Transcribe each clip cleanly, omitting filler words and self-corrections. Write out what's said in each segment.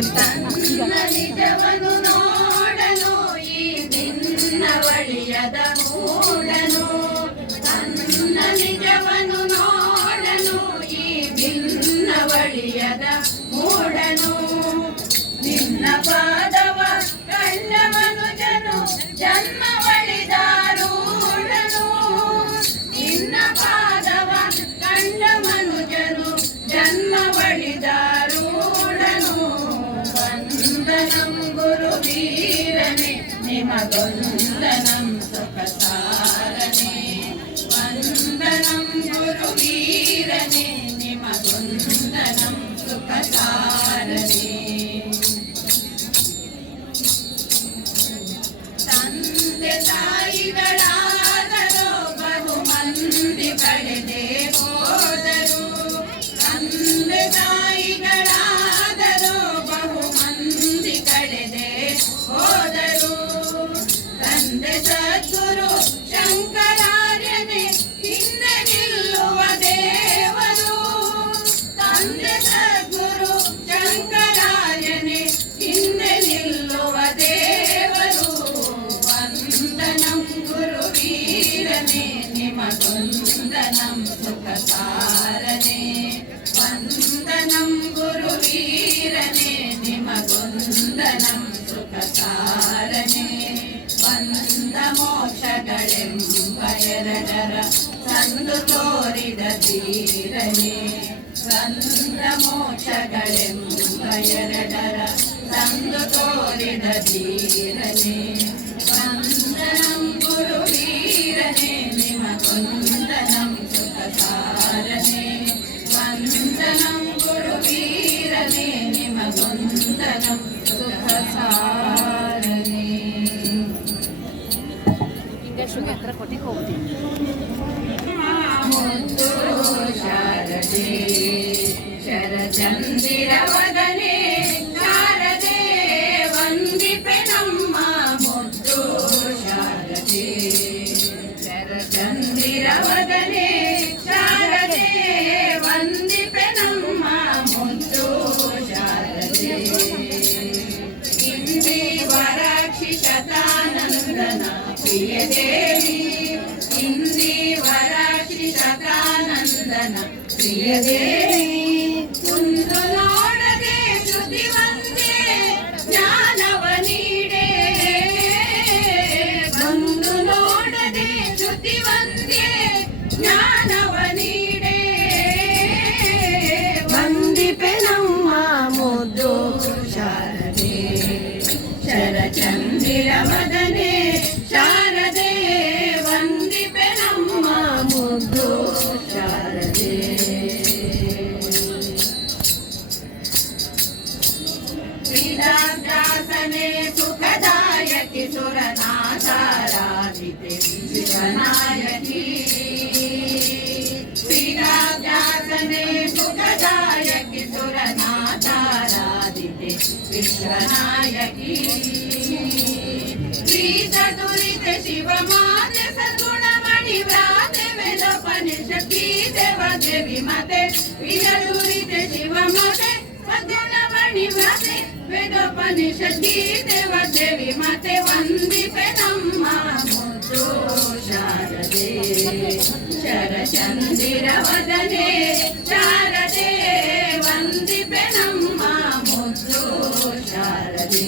ತನ್ನ ನಿಜವನು ನೋಡನು ಈ ಭಿನ್ನವಳಿಯದ ಮೂಡನು. ತನ್ನ ನಿಜವನು ನೋಡನು ಈ ಭಿನ್ನವಳಿಯದ ಮೂಡನು. ನಿನ್ನ ಪಾದವ ಕಂಡ ಮನುಜನು ಜನ್ಮವಳಿದಾರೂಢನು. ನಿನ್ನ ಪಾದವ ಕಂಡ ಮನುಜನು ಜನ್ಮವಳಿದಾರೂಢನು. ವಂದನಂ ಗುರುವೀರನೆ ನಿಮಗೊಂದನಂ ಸುಖಸಾರನೆ. ವಂದನಂ ಗುರುವೀರನೆ ನಿಮಗೊಂದನಂ ಸುಖಸಾರನೆ. ತಂದೆ ತಾಯಿಗಳಾದರೂ ಬಹುಮಂದಿ ಕಳೆದೇ ಹೋದರು. ತಂದೆ ತಾಯಿಗಳಾದರೂ ಬಹುಮಂದಿ ಕಳೆದೇ ಹೋದರು. ತಂದೆ ಸದ್ಗುರು ಶಂಕರಾರ್ಯನೇ ಹಿಂದೆ ನಿಲ್ಲುವ ದೇವರು. ತಂದೆ ಸದ್ಗುರು ಶಂಕರಾರ್ಯನೇ ಹಿಂದೆ ನಿಲ್ಲುವ ದೇವರು. ವಂದನಂ ಗುರುವೀರನೆ ನಿಮಗೊಂದನಂ ಸುಖಸಾರನೆ. ವಂದನಂ ಗುರುವೀರನೆ ನಿಮಗೊಂದನಂ ಸುಖಸಾರನೆ. ಬಂದ ಮೋಕ್ಷಗಳೆಂಬ ಎರಡರ ಸಂದು ತೋರಿದ ಧೀರನೆ. ಬಂದ ಮೋಕ್ಷಗಳೆಂಬ ಎರಡರ ಸಂದು ತೋರಿದ ಧೀರನೆ. ವಂದನಂ ಗುರುವೀರನೆ ನಿಮಗೊಂದನಂ ಸುಖಸಾರನೆ. ವಂದನಂ ಗುರುವೀರನೆ ನಿಮಗೊಂದನಂ ಸುಖಸಾರನೆ. ಹತ್ರ ಕೊಟ್ಟಿಗೆ ಹೋಗ್ತೀನಿ. ಮುದ್ದು ಶಾರದೆ ಶರಚಂದಿರವದನೆ ಶಾರದೆ ವಂದಿಪೆ ನಮ್ಮ ಮುದ್ದು ಶಾರದೆ. ಶರಚಂದಿರವದನೆ ಶಾರದೆ ವಂದಿಪೆ ನಮ್ಮ ಮುದ್ದು ಶಾರದೆ. ಇಂದೀವರಾಕ್ಷಿ ಶತಾನಂದನ ಪ್ರಿಯ ದೇವಿ. ಇಂದೀವರಾಕ್ಷಿ ಶತಾನಂದನ ಪ್ರಿಯ ದೇವಿ. ಕುಂದು ನೋಡದೆ ಶ್ರುತಿ ಒಂದೇ ಜ್ಞಾನವ ನೀಡೆ. ಒಂದು ನೋಡದೆ ಶ್ರುತಿ ಒಂದೇ ಜ್ಞಾನವ ನೀಡೆ. ವಂದಿಪೆ ನಮ್ಮ ಮುದ್ದು ಶಾರದೆ. ಶರಚಂದಿರವದನೆ ಶಾರದೆ ವಂದಿಪೆ ನಮ್ಮ ಮುದ್ದು ಶಾರದೆ. ಶ್ರೀರಾಜಾಸನೆ ಸುಖದಾಯಕಿ ಸುರನಾಥಾರಾಧಿತೆ ವಿಶ್ವನಾಯಕಿ. ಶ್ರೀರಾಜಾಸನೆ ಸುಖದಾಯಕಿ ಸುರನಾಥಾರಾಧಿತೆ ವಿಶ್ವನಾಯಕಿ. ಶ್ರೀಸದುರಿತೆ ಶಿವಮಾತೆ ಸದ್ಗುಣಮಣಿ ವ್ರಾತೆ ವೇದೋಪನಿಷತ್ತಿ ದೇವದೇವಿ ಮಾತೆ. ಶ್ರೀಸದುರಿತೆ ಶಿವಮಾತೆ ಸದ್ಗುಣಮಣಿ ವ್ರಾತೆ ವೇದೋಪನಿಷತ್ತಿ ದೇವದೇವಿ ಮಾತೆ. ವಂದಿಪೆ ನಮ್ಮ ಮುದ್ದು ಶಾರದೆ. ಶರಚಂದಿರವದನೆ ಶಾರದೆ ವಂದಿಪೆ ನಮ್ಮ ಮುದ್ದು ಶಾರದೆ.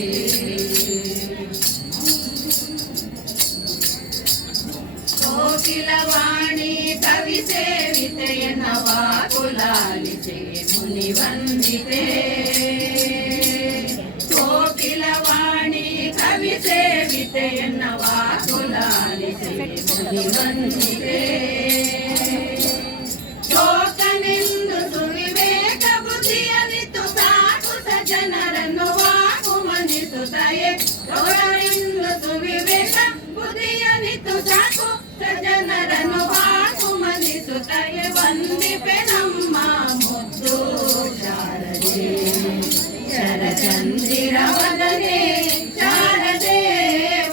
ಕೋಕಿಲವಾಣಿ ಕವಿ ಸೇವಿತೆ ಎನ್ನವ ಕುಲಾಲಿಸೆ ಮುನಿ ವಂದಿತೆ. ಕೋಕಿಲವಾಣಿ ಕವಿ ಸೇವಿತೆ ಎನ್ನವ ಕುಲಾಲಿಸೆ ಮುನಿ ವಂದಿತೆ. ಶೋಕನೆಂದು ಸುವಿವೇಕ ಬುದ್ಧಿಯಲಿತ್ತು ಸಾಕು ಸಜ್ಜನರನ್ನು ವಾಕು ಮನಿಸುತ್ತಾಯೆ. ಶೋಕನೆಂದು ಸುವಿವೇಕ ಬುದ್ಧಿಯಲಿತ್ತು ಸಾಕು ಸಜ್ಜನರನ್ನು ವಾಕು ಮನಿಸುತ್ತಾಯೆ. ವಂದಿಪೆ ನಮ್ಮ ಮುದ್ದು ಶಾರದೆ. ಶರಚಂದಿರವದನೆ ಶಾರದೆ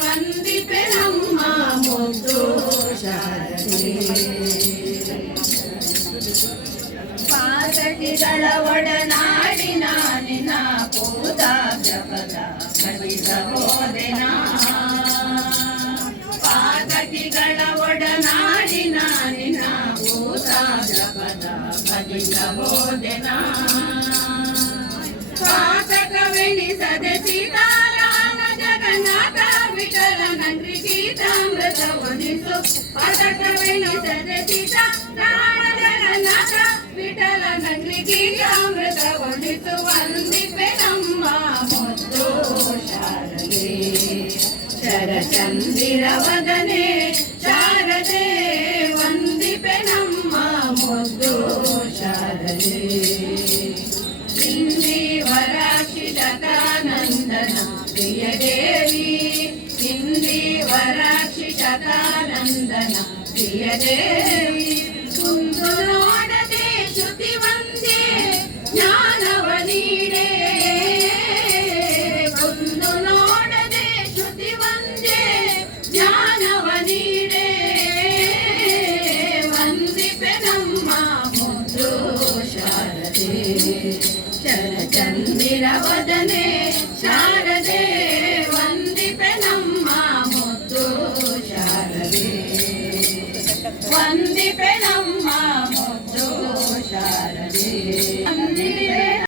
ವಂದಿಪೆ ನಮ್ಮ ಮುದ್ದು ಶಾರದೆ. ಪಾದಟಿ ಪಾತಕಿಗಳ ಒಡನಾಡಿನ ನಿನ್ನ ಪೂತಾಗ್ರಪದ ಕಲಿಸಬೋದೆನ ಪಾತಕಿಗಳ ಒಡನಾಡಿನ ನಿನ್ನ ಪೂತಾಗ್ರಪದ ಕಲಿಸಬೋದೆನ ಪಾತಕವೆಣಿಸದೆ ಸೀತಾರಾಮ ಜಗನ್ನಾಥ ವಿಠಲ ನಂಗ್ರಿ ಗೀತಾಮೃತ ಒಲಿಸು ಪಾತಕವೆಣಿಸದೆ ಸೀತಾರಾಮ ಜಗನ್ನಾಥ ವಿಠಲ ನಂಗ್ರಿ ಗೀತಾಮೃತ ಒಲಿಸು ವಂದಿಪೆ ನಮ್ಮ ಮುದ್ದು ಶಾರದೆ ಶರಚಂದಿರ ವದನೆ ಶಾರದೆ ವಂದಿಪೆ ನಮ್ಮ ಮುದ್ದು ಶಾರದೆ ಶತಾನಂದನ ಪ್ರಿಯ ದೇವಿ ಇಂದಿವರಾಕ್ಷಿ ಶತಾನಂದನ ಪ್ರಿಯ ದೇವಿ ಕುಂದು ನೋಡದೆ ಶ್ರುತಿ ವಂದೇ ಜ್ಞಾನವ ನೀಡೆ ಕುಂದು ನೋಡದೆ ಶ್ರುತಿ ವಂದೇ ಜ್ಞಾನವ ನೀಡೆ ವಂದಿಪೆ ನಮ್ಮ ಮುದ್ದು ಶಾರದೆ ಶರಚಂದಿರ ವದನೆ ಶಾರದೆ ವಂದಿಪೆ ನಮ್ಮ ಮುದ್ದು ಶಾರದೆ ವಂದಿಪೆ